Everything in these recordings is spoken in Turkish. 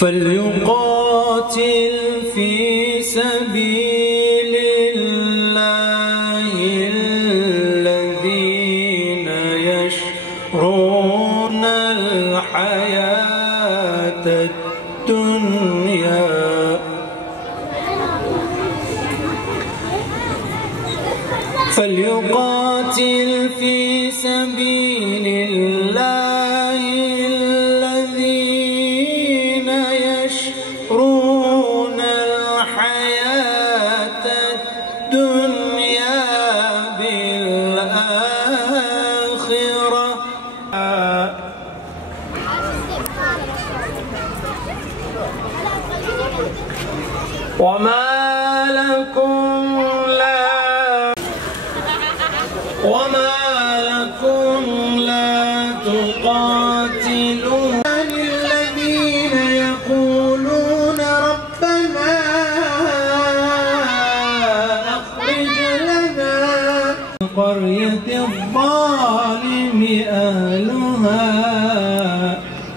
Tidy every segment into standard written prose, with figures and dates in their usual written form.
فليقاتل في سبيل الله الذين يشرون الحياة الدنيا فليقاتل في سبيل الله الذين يشرون الحياة الدنيا بالآخرة وما لكم لا تقاتلون الذين يقولون ربنا أخرج لنا قرية الظالم أهلها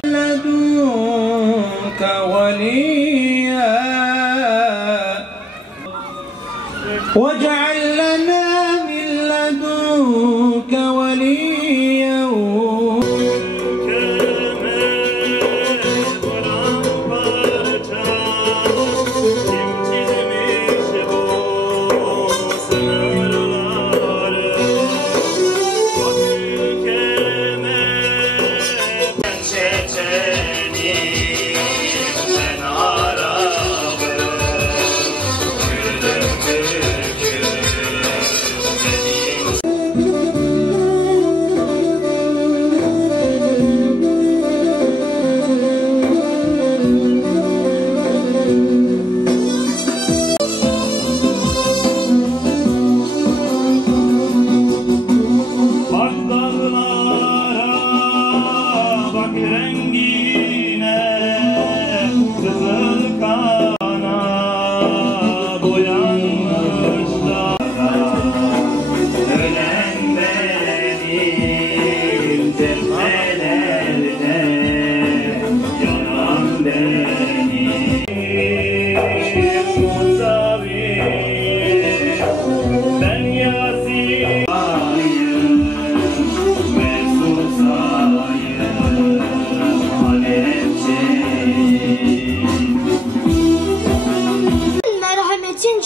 لدنك وليا واجعل لنا من لدنك وليا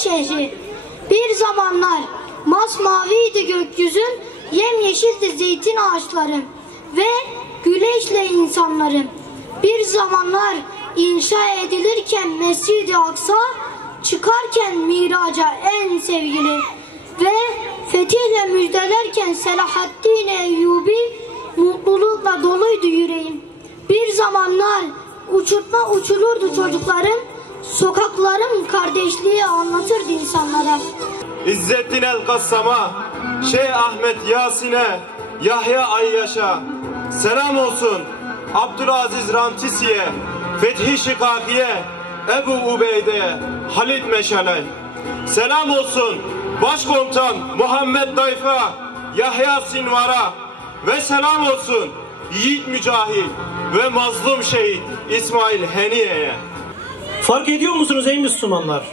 şehri. Bir zamanlar masmaviydi gökyüzün, yemyeşildi zeytin ağaçları ve güneşle insanları. Bir zamanlar inşa edilirken Mescid-i Aksa, çıkarken miraca en sevgili ve fetihle müjdelerken Selahaddin Eyyubi, mutlulukla doluydu yüreğim. Bir zamanlar uçurtma uçulurdu çocuklarım, sokaklarım kardeşliği anlatırdı insanlara. İzzettin el-Kassam'a, Şeyh Ahmet Yasin'e, Yahya Ayyaş'a selam olsun. Abdülaziz Rantisi'ye, Fethi Şikaki'ye, Ebu Ubeyde'ye, Halit Meşal'e selam olsun. Başkomutan Muhammed Dayf'a, Yahya Sinvar'a ve selam olsun yiğit mücahit ve mazlum şehit İsmail Heniye'ye. Fark ediyor musunuz ey Müslümanlar?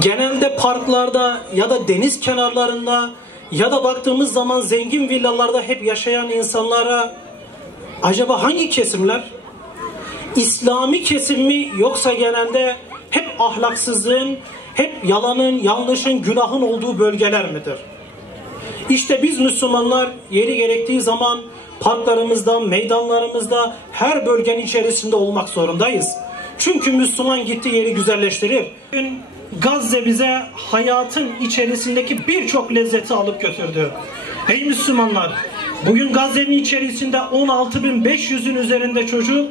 Genelde parklarda ya da deniz kenarlarında ya da baktığımız zaman zengin villalarda hep yaşayan insanlara acaba hangi kesimler? İslami kesim mi, yoksa genelde hep ahlaksızlığın, hep yalanın, yanlışın, günahın olduğu bölgeler midir? İşte biz Müslümanlar yeri gerektiği zaman parklarımızda, meydanlarımızda, her bölgenin içerisinde olmak zorundayız. Çünkü Müslüman gittiği yeri güzelleştirir. Bugün Gazze bize hayatın içerisindeki birçok lezzeti alıp götürdü. Ey Müslümanlar, bugün Gazze'nin içerisinde 16.500'ün üzerinde çocuk,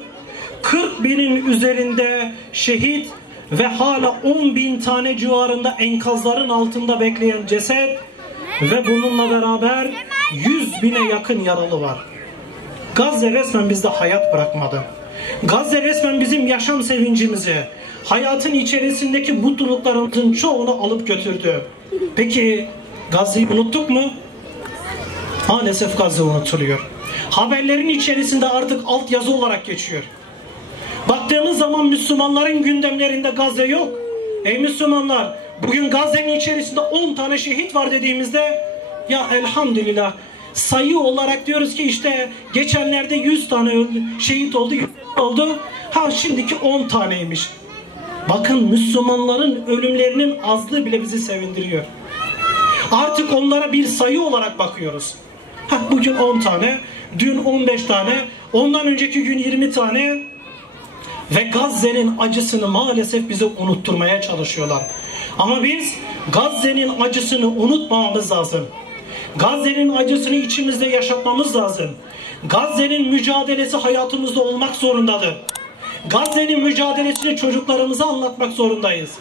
40.000'in üzerinde şehit ve hala 10.000 tane civarında enkazların altında bekleyen ceset ve bununla beraber 100.000'e yakın yaralı var. Gazze resmen bizde hayat bırakmadı. Gazze resmen bizim yaşam sevincimizi, hayatın içerisindeki mutluluklarımızın çoğunu alıp götürdü. Peki Gazze'yi unuttuk mu? Maalesef Gazze unutuluyor. Haberlerin içerisinde artık altyazı olarak geçiyor. Baktığımız zaman Müslümanların gündemlerinde Gazze yok. Ey Müslümanlar, bugün Gazze'nin içerisinde 10 tane şehit var dediğimizde ya elhamdülillah sayı olarak diyoruz ki işte geçenlerde 100 tane şehit oldu, 100 oldu. Ha şimdiki 10 taneymiş. Bakın Müslümanların ölümlerinin azlığı bile bizi sevindiriyor. Artık onlara bir sayı olarak bakıyoruz. Bugün 10 tane, dün 15 tane, ondan önceki gün 20 tane ve Gazze'nin acısını maalesef bize unutturmaya çalışıyorlar. Ama biz Gazze'nin acısını unutmamamız lazım. Gazze'nin acısını içimizde yaşatmamız lazım. Gazze'nin mücadelesi hayatımızda olmak zorundadır. Gazze'nin mücadelesini çocuklarımıza anlatmak zorundayız.